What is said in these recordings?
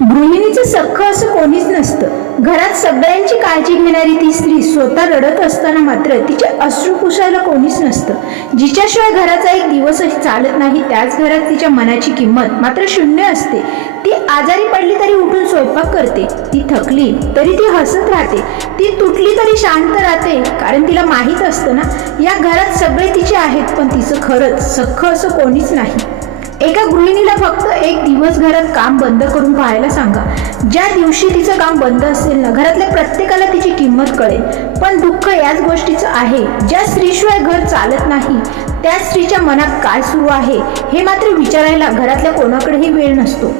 गृहिणीचं सख्ख असं कोणीच नसतं। घरात सगळ्यांची काळजी घेणारी ती स्त्री स्वतः रडत असताना मात्र तिचे अश्रू पुसायला कोणीच नसतं। जिच्याशिवाय घराचा एक दिवसही चालत नाही, त्याच घरात तिच्या मनाची किंमत मात्र शून्य असते। ती आजारी पडली तरी उठून स्वयंपाक करते, ती थकली तरी ती हसत राहते, ती तुटली तरी शांत राहते, कारण तिला माहीत असतं ना, या घरात सगळे तिचे आहेत, पण तिचं खरंच सख्ख असं कोणीच नाही। एका गृहिणीला फक्त एक दिवस घरात काम बंद करून पाहायला सांगा। ज्या दिवशी तिचं काम बंद असेल ना, घरातल्या प्रत्येकाला तिची किंमत कळेल। पण दुःख याच गोष्टीचं आहे, ज्या स्त्रीशिवाय घर चालत नाही त्या स्त्रीच्या मनात काय सुरू आहे हे मात्र विचारायला घरातल्या कोणाकडेही वेळ नसतो।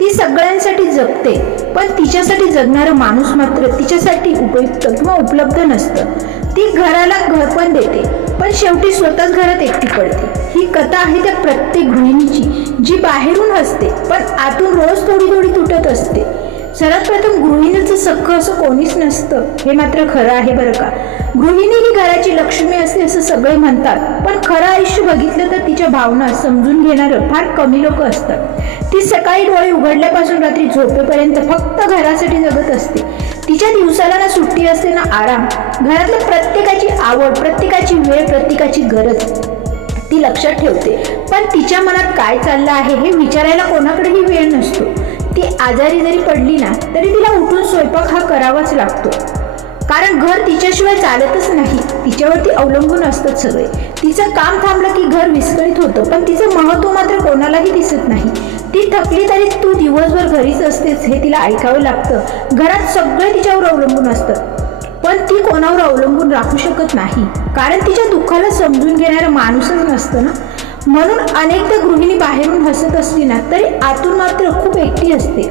ती सगळ्यांसाठी जगते, पण तिच्यासाठी जगणारं माणूस मात्र तिच्यासाठी उपयुक्त किंवा उपलब्ध नसतं। ती घराला घर पण देते, पण शेवटी स्वतःच घरात एकटी पडते। ही कथा आहे त्या प्रत्येक गृहिणीची, जी बाहेरून हसते पण आतून रोज थोडी थोडी तुटत असते। सर्वात प्रथम, गृहिणीचं सख्ख असं कोणीच नसतं हे मात्र खरं आहे बरं का। गृहिणी ही घराची लक्ष्मी असते असं सगळे म्हणतात, पण खरं आयुष्य बघितलं तर तिच्या भावना समजून घेणारं फार कमी लोक असतात। ती सकाळी डोळे उघडल्यापासून रात्री झोपेपर्यंत फक्त घरासाठी जगत असते। तिच्या दिवसाला ना सुट्टी असते ना आराम। घरातल्या प्रत्येकाची आवड, प्रत्येकाची वेळ, प्रत्येकाची गरज ती लक्षात ठेवते, पण तिच्या मनात काय चाललं आहे हे विचारायला कोणाकडेही वेळ नसतो। ती आजारी जरी पडली ना, तरी तिला उठून स्वयंपाक हा करावाच लागतो, कारण घर तिच्याशिवाय चालतच नाही, तिच्यावरती अवलंबून असतात सगळे। तिचं काम थांबलं की घर विस्कळीत होतं, पण तिचं महत्त्व मात्र कोणालाही दिसत नाही। ती थकली तरी तू दिवसभर घरीच असतेस हे तिला ऐकावं लागतं। घरात सगळे तिच्यावर अवलंबून असतात, पण ती कोणावर अवलंबून राहू शकत नाही, कारण तिच्या दुःखाला समजून घेणारा माणूसच नसतं ना। म्हणून अनेकदा गृहिणी बाहेरून हसत असली ना, तरी आतून मात्र खूप एकटी असते।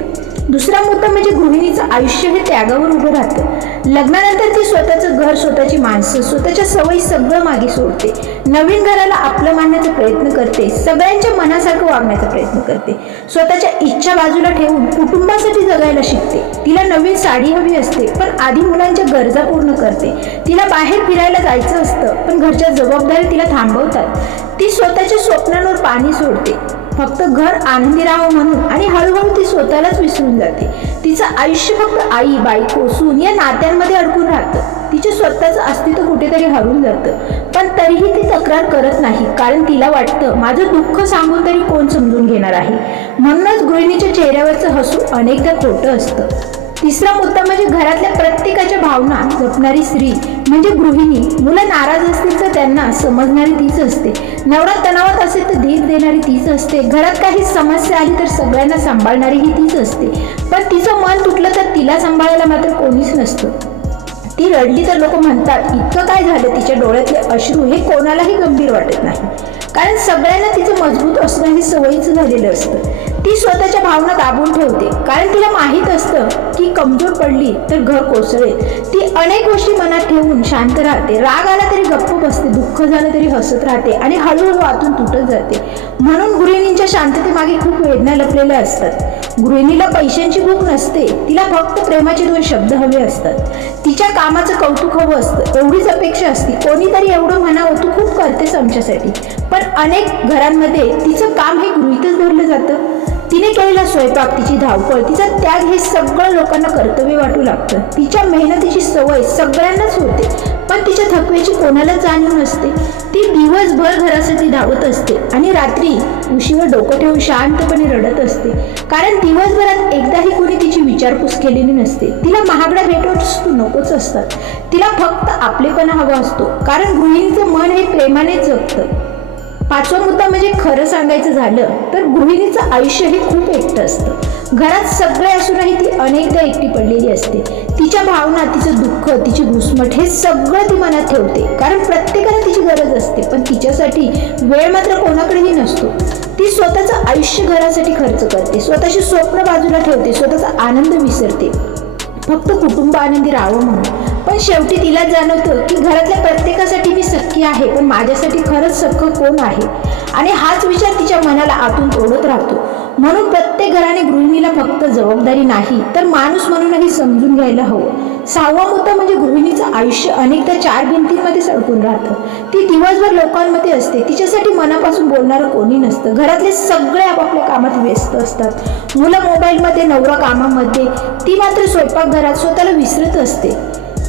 दुसरा मुद्दा म्हणजे गृहिणीचं आयुष्य हे त्यागावर उभं राहतं। लग्नानंतर ती स्वतःचं घर, स्वतःची माणसं, स्वतःच्या सवयी सगळं मागे सोडते। नवीन घराला आपलं मानण्याचा प्रयत्न करते, सगळ्यांच्या मनासारखं वागण्याचा प्रयत्न करते, स्वतःच्या इच्छा बाजूला ठेवून कुटुंबासाठी जगायला शिकते। तिला नवीन साडी हवी असते, पण आधी मुलांच्या गरजा पूर्ण करते। तिला बाहेर फिरायला जायचं असतं, पण घरच्या जबाबदारी तिला थांबवतात। ती स्वतःच्या स्वप्नांवर पाणी सोडते, फक्त घर आनंदी राहावं म्हणून, आणि हळूहळू ती स्वतःलाच विसरून जाते। तिचं आयुष्य फक्त आई, बायको, सून या नात्यांमध्ये अडकून राहतं। तिचे स्वतःचं अस्तित्व कुठेतरी हरवून जातं, पण तरीही ती तक्रार करत नाही, कारण तिला वाटतं माझं दुःख सांगून तरी कोण समजून घेणार आहे। म्हणूनच गृहिणीच्या चेहऱ्यावरचं हसू अनेकदा खोटं असतं। तिसरा मुद्दा म्हणजे घरातल्या प्रत्येकाच्या भावना जपणारी स्त्री म्हणजे गृहिणी। मुलं नाराज असतील तर त्यांना समजणारी तीच असते, नवरा तणावात असेल तर धीर देणारी तीच असते, घरात काही समस्या आली तर सगळ्यांना सांभाळणारी ही तीच असते। पण तिचं मन तुटलं तर तिला सांभाळायला मात्र कोणीच नसतं। ती रडली तर लोक म्हणतात इतकं काय झालं, तिच्या डोळ्यातले अश्रू हे कोणालाही गंभीर वाटत नाही, कारण सगळ्यांना तिचं मजबूत असणं हे सवयीचं झालेलं असतं। ती स्वतःच्या भावना दाबून ठेवते, कारण तिला माहीत असतं की कमजोर पडली तर घर कोसळेल। ती अनेक गोष्टी मनात ठेवून शांत राहते, राग आला तरी गप्प बसते, दुःख झालं तरी हसत राहते, आणि हळूहळू आतून तुटत जाते। म्हणून गृहिणींच्या शांततेमागे खूप वेदना लपलेल्या असतात। गृहिणीला पैशांची भूक नसते, तिला फक्त प्रेमाचे 2 शब्द हवे असतात। तिच्या कामाचं कौतुक हवं असतं, एवढीच अपेक्षा असते, कोणीतरी एवढं म्हणावं तू खूप करतेस आमच्यासाठी। पण अनेक घरांमध्ये तिचं काम हे गृहीतच धरलं जातं। तिने केलेला स्वयंपाक, तिची धावपळ, तिचा त्याग हे सगळं लोकांना कर्तव्य वाटू लागतं। तिच्या मेहनतीची सवय सगळ्यांनाच होते, पण तिच्या थकव्याची कोणालाच जाणीव नसते। ती दिवसभर घरासाठी धावत असते आणि रात्री उशीवर डोकं ठेवून शांतपणे रडत असते, कारण दिवसभरात एकदाही कोणी तिची विचारपूस केलेली नसते। तिला महागड्या भेटवस्तू नकोच असतात, तिला फक्त आपलेपणा हवा असतो, कारण गृहिणीचं मन हे प्रेमाने जगतं। पाचवा मुद्दा म्हणजे खरं सांगायचं झालं तर गृहिणीचं आयुष्य हे खूप एकटं असतं। घरात सगळे असूनही ती अनेकदा एकटी पडलेली असते। तिच्या भावना, तिचं दुःख, तिची घुसमट हे सगळं ती मनात ठेवते, कारण प्रत्येकाला तिची गरज असते, पण तिच्यासाठी वेळ मात्र कोणाकडेही नसतो। ती स्वतःचं आयुष्य घरासाठी खर्च करते, स्वतःची स्वप्न बाजूला ठेवते, स्वतःचा आनंद विसरते, फक्त कुटुंब आनंदी राहावं म्हणून। पण शेवटी तिला जाणवतं की घरातल्या प्रत्येकासाठी मी सख्खी आहे, पण माझ्यासाठी खरंच सख्ख कोण आहे, आणि हाच विचार तिच्या मनाला आतून तोडत राहतो। म्हणून प्रत्येक घराने गृहिणीला फक्त जबाबदारी नाही तर माणूस म्हणूनही समजून घ्यायला हवं. 6वा मुद्दा म्हणजे गृहिणीचं आयुष्य अनेकदा 4 भिंतींमध्ये अडकून राहतं. ती दिवसभर लोकांमध्ये असते, तिच्यासाठी मनापासून बोलणारं कोणी नसतं. घरातले सगळे आपापल्या कामात व्यस्त असतात. मुलं मोबाईलमध्ये, नवरा कामामध्ये, ती मात्र स्वयंपाकघरात स्वतःला विसरत असते.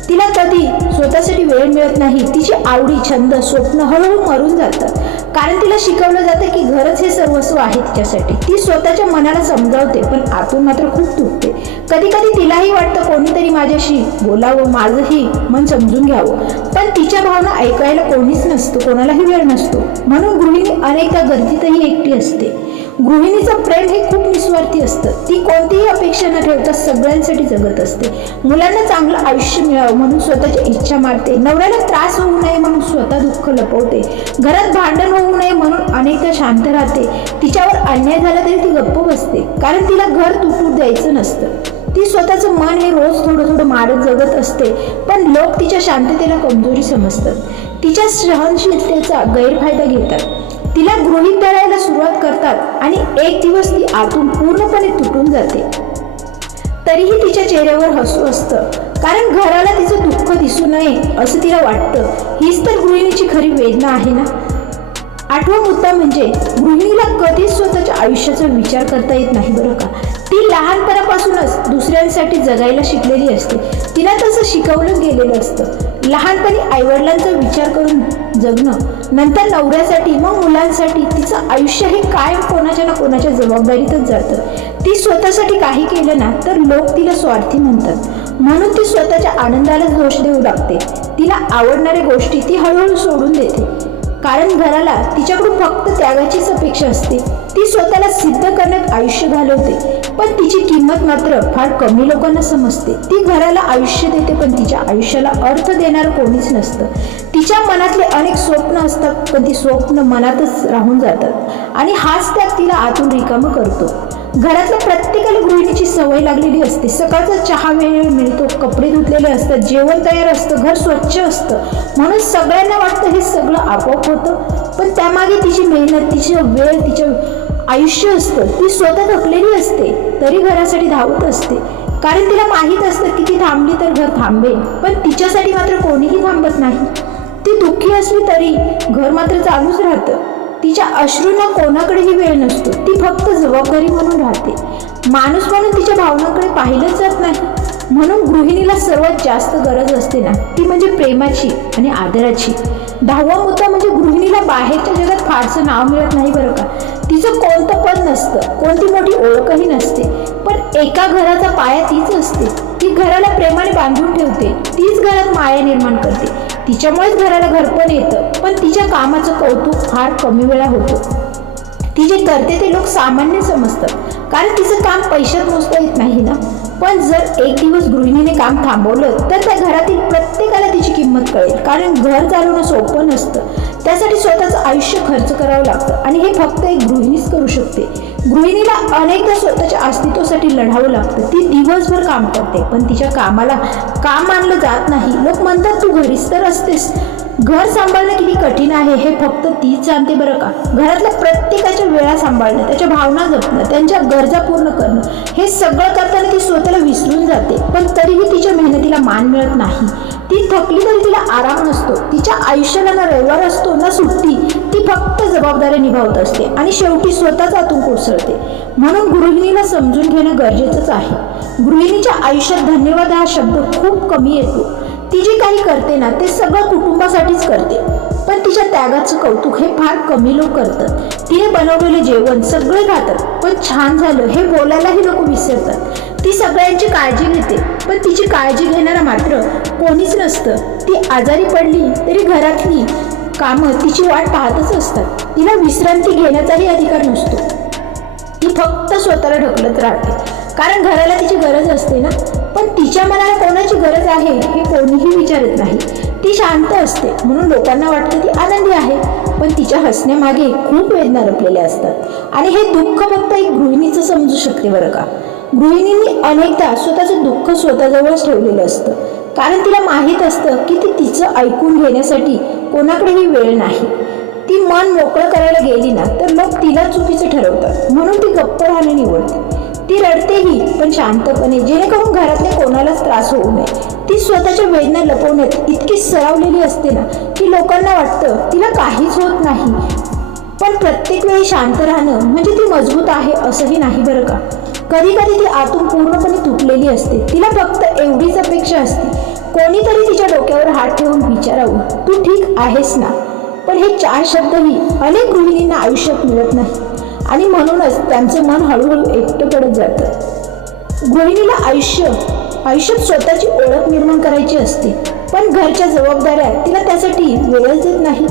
तिला कधी स्वतःसाठी वेळ मिळत नाही. तिची आवडी, छंद, स्वप्न हळूहळू मरून जातात, कारण तिला शिकवलं जातं की घरच हे सर्वस्व आहे तिच्यासाठी. ती स्वतःच्या मनाला समजावते, पण आतून मात्र खूप तुटते. कधी कधी तिलाही वाटतं कोणीतरी माझ्याशी बोलावं, माझंही मन समजून घ्यावं, पण तिच्या भावना ऐकायला कोणीच नसतं, कोणालाही वेळ नसतो. म्हणून गृहिणी अनेकदा गर्दीतही एकटी असते. गृहिणीचं प्रेम हे खूप निस्वार्थी असतं. ती कोणतीही अपेक्षा न ठेवता सगळ्यांसाठी जगत असते. मुलांना चांगलं आयुष्य मिळावं म्हणून स्वतःच्या इच्छा मारते. नवऱ्याला त्रास होऊ नये म्हणून स्वतः दुःख लपवते. घरात भांडण होऊ नये म्हणून अनेकदा शांत राहते. तिच्यावर अन्याय झाला तरी ती गप्प बसते, कारण तिला घर तुटू द्यायचं नसतं. ती स्वतःचं मन हे रोज थोडं थोडं मारत जगत असते, पण लोक तिच्या शांततेला कमजोरी समजतात. तिच्या सहनशीलतेचा गैरफायदा घेतात. तिला गृहीत धरायला सुरुवात करतात आणि एक दिवस ती आतून पूर्णपणे तुटून जाते. तरीही तिच्या चेहऱ्यावर हसू असतं, कारण घराला तिचं दुःख दिसू नये असं तिला वाटतं. हीच तर गृहिणीची खरी वेदना आहे ना. 8वा मुद्दा म्हणजे गृहिणीला कधीच स्वतःच्या आयुष्याचा विचार करता येत नाही बरं का. ती लहानपणापासूनच दुसऱ्यांसाठी जगायला शिकलेली असते. तिला तसं शिकवलं गेलेलं असतं. लहानपणी आईवडिलांचा विचार करून जगणं, नंतर नवऱ्यासाठी, मग मुलांसाठी. तिचं आयुष्य हे कायम कोणाच्या ना कोणाच्या जबाबदारीतच जातं. ती स्वतःसाठी काही केलं ना तर लोक तिला स्वार्थी म्हणतात, म्हणून ती स्वतःच्या आनंदालाच दोष देऊ लागते. तिला आवडणाऱ्या गोष्टी ती हळूहळू सोडून देते, कारण घराला तिच्याकडून फक्त त्यागाचीच अपेक्षा असते. ती स्वतःला सिद्ध करण्यात आयुष्य घालवते, पण तिची किंमत मात्र फार कमी लोकांना समजते. ती घराला आयुष्य देते, पण तिच्या आयुष्याला अर्थ देणारं कोणीच नसतं. तिच्या मनातले अनेक स्वप्न असतात, पण ती स्वप्न मनातच राहून जातात आणि हाच त्याग तिला आतून रिकामं करतो. घरातल्या प्रत्येकाला गृहिणीची सवय लागलेली असते. सकाळचा चहा वेळेवर मिळतो, कपडे धुतलेले असतात, जेवण तयार असतं, घर स्वच्छ असतं, म्हणून सगळ्यांना वाटतं हे सगळं आपोआप होतं. पण त्यामागे तिची मेहनत, तिची वेळ, तिचं आयुष्य असतं. ती स्वतः थकलेली असते तरी घरासाठी धावत असते, कारण तिला माहीत असतं की ती थांबली तर घर थांबेल, पण तिच्यासाठी मात्र कोणीही थांबत नाही. ती दुःखी असली तरी घर मात्र चालूच राहतं. तिच्या अश्रूंना कोणाकडेही वेळ नसतो. ती फक्त जबाबदारी म्हणून राहते. माणूस म्हणून तिच्या भावनांकडे पाहिलंच जात नाही. म्हणून गृहिणीला सर्वात जास्त गरज असते ना, ती म्हणजे प्रेमाची आणि आदराची. 10वा मुद्दा म्हणजे गृहिणीला बाहेरच्या जगात फारसं नाव मिळत नाही बरं का. तिचं कोणतं पद नसतं, कोणती मोठी ओळखही नसते, पण एका घराचा पाया तीच असते. ती घराला प्रेमाने बांधून ठेवते, तीच घरात माया निर्माण करते. तिच्यामुळेच घराला घरपण येतं, पण तिच्या कामाचं कौतुक फार कमी वेळा होतं. ती जे करते ते लोक सामान्य समजतात, कारण तिचं काम पैशात मोजता येत नाही ना. पण जर एक दिवस गृहिणीने काम थांबवलं तर त्या घरातील प्रत्येकाला तिची किंमत कळेल, कारण घर चालवणं सोपं नसतं. त्यासाठी स्वतःचं आयुष्य खर्च करावं लागतं आणि हे फक्त एक गृहिणीच करू शकते. गृहिणीला अनेकदा स्वतःच्या अस्तित्वासाठी लढावं लागतं. ती दिवसभर काम करते, पण तिच्या कामाला काम मानलं जात नाही. लोक म्हणतात तू घरीच तर असतेस. घर सांभाळणं किती कठीण आहे हे फक्त तीच जाणते बरं का. घरातल्या प्रत्येकाच्या वेळा सांभाळणं, त्याच्या भावना जपणं, त्यांच्या गरजा पूर्ण करणं, हे सगळं करताना ती स्वतःला विसरून जाते, पण तरीही तिच्या मेहनतीला मान मिळत नाही. ती थकली तरी तिला आराम नसतो. तिच्या आयुष्याला ना रविवार असतो ना सुट्टी. ती फक्त जबाबदारी निभावत असते आणि शेवटी स्वतःच आतून कोसळते. म्हणून गृहिणीला समजून घेणं गरजेचंच आहे. गृहिणीच्या आयुष्यात धन्यवाद हा शब्द खूप कमी येतो. ती जी काही करते ना ते सगळं कुटुंबासाठीच करते, पण तिच्या त्यागाचं कौतुक हे फार कमी लोक करतात. तिने बनवलेले जेवण सगळे खातात, पण छान झालं हे बोलायलाही लोक विसरतात. ती सगळ्यांची काळजी घेते, पण तिची काळजी घेणारा मात्र कोणीच नसतं. ती आजारी पडली तरी घरातली कामं तिची वाट पाहतच असतात. तिला विश्रांती घेण्याचाही अधिकार नसतो. ती फक्त स्वतःला ढकलत राहते, कारण घराला तिची गरज असते ना. पण तिच्या मनाला कोणाची गरज आहे हे कोणीही विचारत नाही. ती शांत असते म्हणून लोकांना वाटतं ती आनंदी आहे, पण तिच्या हसण्यामागे खूप वेदना लपलेल्या असतात आणि हे दुःख फक्त एक गृहिणीचं समजू शकते बरं का. गृहिणींनी अनेकदा स्वतःचं दुःख स्वतःजवळच ठेवलेलं असतं, कारण तिला माहीत असतं की ती तिचं ऐकून घेण्यासाठी कोणाकडेही वेळ नाही. ती मन मोकळं करायला गेली ना तर लोक तिला चुकीचं ठरवतात, म्हणून ती गप्प राहणं निवडते. ती रडतेही पण शांतपणे, जेणेकरून घरातल्या कोणालाच त्रास होऊ नये. ती स्वतःच्या वेदना लपवण्यात इतकी सरावलेली असते ना की लोकांना वाटतं तिला काहीच होत नाही. पण प्रत्येक वेळी शांत राहणं म्हणजे ती मजबूत आहे असंही नाही बरं का. कधी कधी ती आतून पूर्णपणे तुटलेली असते. तिला फक्त एवढीच अपेक्षा असते, कोणीतरी तिच्या डोक्यावर हात ठेवून विचारावं, तू ठीक आहेस ना. पण हे 4 शब्दही अनेक गृहिणींना आयुष्यात मिळत नाही आणि म्हणूनच त्यांचं मन हळूहळू एकटं पडत जातं. गृहिणीला आयुष्यात स्वतःची ओळख निर्माण करायची असते, पण घरच्या जबाबदाऱ्या तिला त्यासाठी वेळच देत नाही.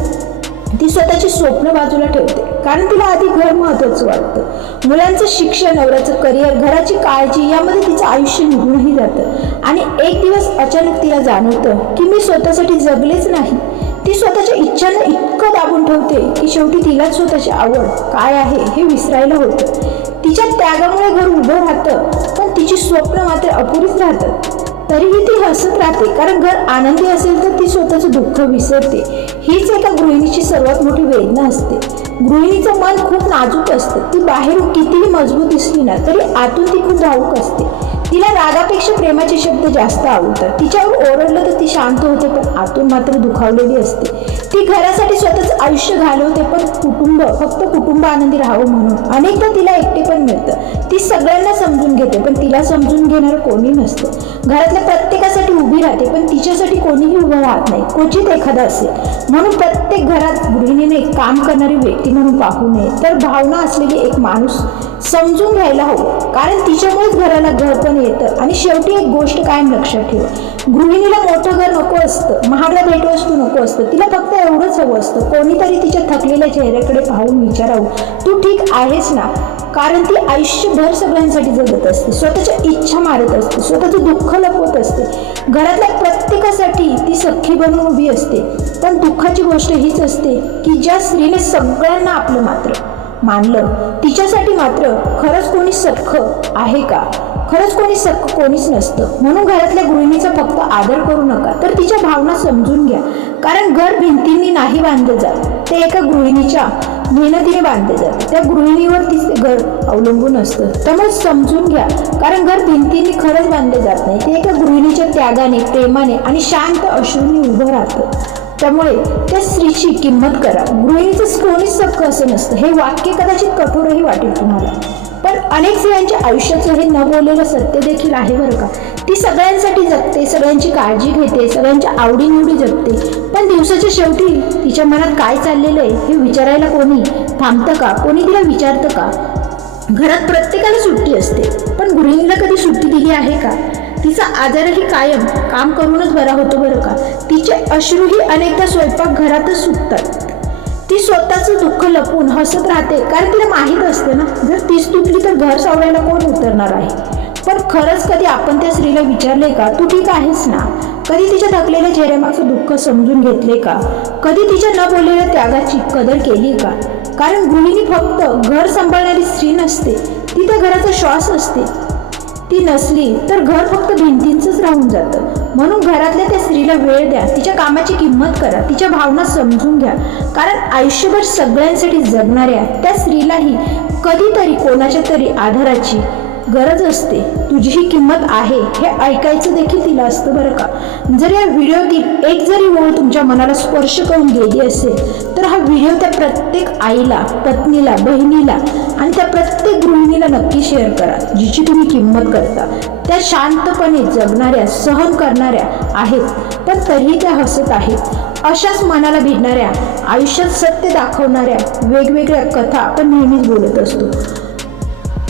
ती स्वतःची स्वप्न बाजूला ठेवते, कारण तिला आधी घर महत्त्वाचं वाटतं. मुलांचं शिक्षण, नवऱ्याचं करिअर, घराची काळजी यामध्ये तिचं आयुष्य निघूनही जातं. आणि एक दिवस अचानक तिला जाणवतं की मी स्वतःसाठी जगलेच नाही. ती स्वतःच्या इच्छांना इतकं दाबून ठेवते की शेवटी तिलाच स्वतःची आवड काय आहे हे विसरायला होतं. तिच्या त्यागामुळे घर उभं राहतं, पण तिची स्वप्न मात्र अपुरीच राहतात. तरीही ती हसत राहते, कारण घर आनंदी असेल तर ती स्वतःचं दुःख विसरते. हीच एका गृहिणीची सर्वात मोठी वेदना असते. गृहिणीचं मन खूप नाजूक असतं. ती बाहेरून कितीही मजबूत दिसली ना तरी आतून ती खूप भावूक असते. तिला रागापेक्षा प्रेमाचे शब्द जास्त आवडतात. तिच्यावर ओरडलं तर ती शांत होते, पण आतून मात्र दुखावलेली असते. ती घरासाठी स्वतःचं आयुष्य घालवते, पण फक्त कुटुंब आनंदी राहावं म्हणून. अनेकदा तिला एकटेपण मिळतं. ती सगळ्यांना समजून घेते, पण तिला समजून घेणारं कोणी नसतं. घरातल्या प्रत्येकासाठी उभी राहते, पण तिच्यासाठी कोणीही उभं राहत नाही. क्वचित एखादा असेल. म्हणून प्रत्येक घरात गृहिणीने काम करणारी व्यक्ती म्हणून पाहू नये, तर भावना असलेली एक माणूस समजून घ्यायला हवं, कारण तिच्यामुळेच घराला घर पण येतं. आणि शेवटी एक गोष्ट कायम लक्षात ठेवा, गृहिणीला मोठं घर नको असतं, महागड्या भेटवस्तू नको असतं. तिला फक्त एवढंच हवं असतं, कोणीतरी तिच्या थकलेल्या चेहऱ्याकडे पाहून विचारावं, तू ठीक आहेस ना. कारण ती आयुष्यभर सगळ्यांसाठी जगत असते, स्वतःच्या इच्छा मारत असते, स्वतःचं दुःख लपवत असते. घरातल्या प्रत्येकासाठी ती सख्खी बनून उभी असते. पण दुःखाची गोष्ट हीच असते की ज्या स्त्रीने सगळ्यांना आपलं मात्र मानलं, तिच्यासाठी मात्र खरंच कोणी सख्ख आहे का? खरंच कोणी सख्ख कोणीच नसतं. म्हणून घरातल्या गृहिणीचा फक्त आदर करू नका, तर तिच्या भावना समजून घ्या. कारण घर भिंतींनी नाही बांधलं जात, ते एका गृहिणीच्या मेहनतीने बांधले जाते. त्या गृहिणीवर तिचे घर अवलंबून असतं. त्यामुळे समजून घ्या, कारण घर भिंतींनी खरंच बांधले जात नाही, ते एका गृहिणीच्या त्यागाने, प्रेमाने आणि शांत अश्रूंनी उभं राहतं. त्यामुळे त्या स्त्रीची किंमत करा. गृहिणीचं कोणीच सख्ख असं नसतं. हे वाक्य कदाचित कठोरही वाटेल तुम्हाला, पण अनेक स्त्रियांच्या आयुष्याचं हे न बोललेलं सत्य देखील आहे बरं का. ती सगळ्यांसाठी जगते, सगळ्यांची काळजी घेते, सगळ्यांच्या आवडीनिवडी जगते. पण दिवसाच्या शेवटी तिच्या मनात काय चाललेलं आहे हे विचारायला कोणी थांबतं का? कोणी तिला विचारतं का? घरात प्रत्येकाला सुट्टी असते, पण गृहिणीला कधी सुट्टी दिली आहे का? तिचा आजारही कायम काम करूनच बरा होतो बरं का. तिचे अश्रूही अनेकदा स्वयंपाक घरातच सुटतात. ती स्वतःचं दुःख लपवून हसत राहते, कारण तिला माहीत असते ना, जर तीच तुटली तर घर सावरायला कोण उतरणार आहे. पण खरंच कधी आपण त्या स्त्रीला विचारले का, तू ठीक आहेस ना? कधी तिच्या थकलेल्या चेहऱ्यामागचं दुःख समजून घेतले का? कधी तिच्या न बोललेल्या त्यागाची कदर केली का? कारण गृहिणी फक्त घर सांभाळणारी स्त्री नसते, ती त्या घराचा श्वास असते. ती नसली तर घर फक्त भिंतींचंच राहून जातं. म्हणून घरातल्या त्या स्त्रीला वेळ द्या, तिच्या कामाची किंमत करा, तिच्या भावना समजून घ्या. कारण आयुष्यभर सगळ्यांसाठी जगणाऱ्या त्या स्त्रीलाही कधीतरी कोणाच्या तरी आधाराची गरज असते. तुझी ही किंमत आहे हे ऐकायचं देखील तिला असतं बरं का. जर या व्हिडिओतील एक जरी ओळ तुमच्या मनाला स्पर्श करून गेली असेल तर हा व्हिडिओ त्या प्रत्येक आईला, पत्नीला, बहिणीला आणि त्या प्रत्येक गृहिणीला नक्की शेअर करा, जिची तुम्ही किंमत करता. त्या शांतपणे जगणाऱ्या, सहन करणाऱ्या आहेत, पण तरीही त्या हसत आहेत. अशाच मनाला भिडणाऱ्या, आयुष्यात सत्य दाखवणाऱ्या वेगवेगळ्या कथा आपण नेहमीच बोलत असतो.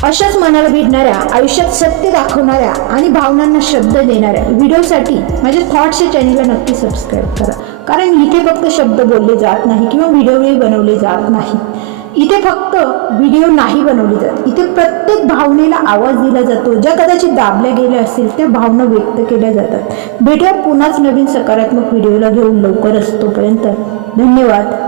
अशाच मनाला भिडणाऱ्या, आयुष्यात सत्य दाखवणाऱ्या आणि भावनांना शब्द देणाऱ्या व्हिडिओसाठी माझ्या थॉट्स या चॅनलला नक्की सबस्क्राईब करा. कारण इथे फक्त शब्द बोलले जात नाही किंवा व्हिडिओही बनवले जात नाही. इथे फक्त व्हिडिओ नाही बनवले जात, इथे प्रत्येक भावनेला आवाज दिला जातो. ज्या कदाचित दाबल्या गेल्या असतील त्या भावना व्यक्त केल्या जातात. भेटूया पुन्हाच नवीन सकारात्मक व्हिडिओला घेऊन लवकरच. तोपर्यंत धन्यवाद.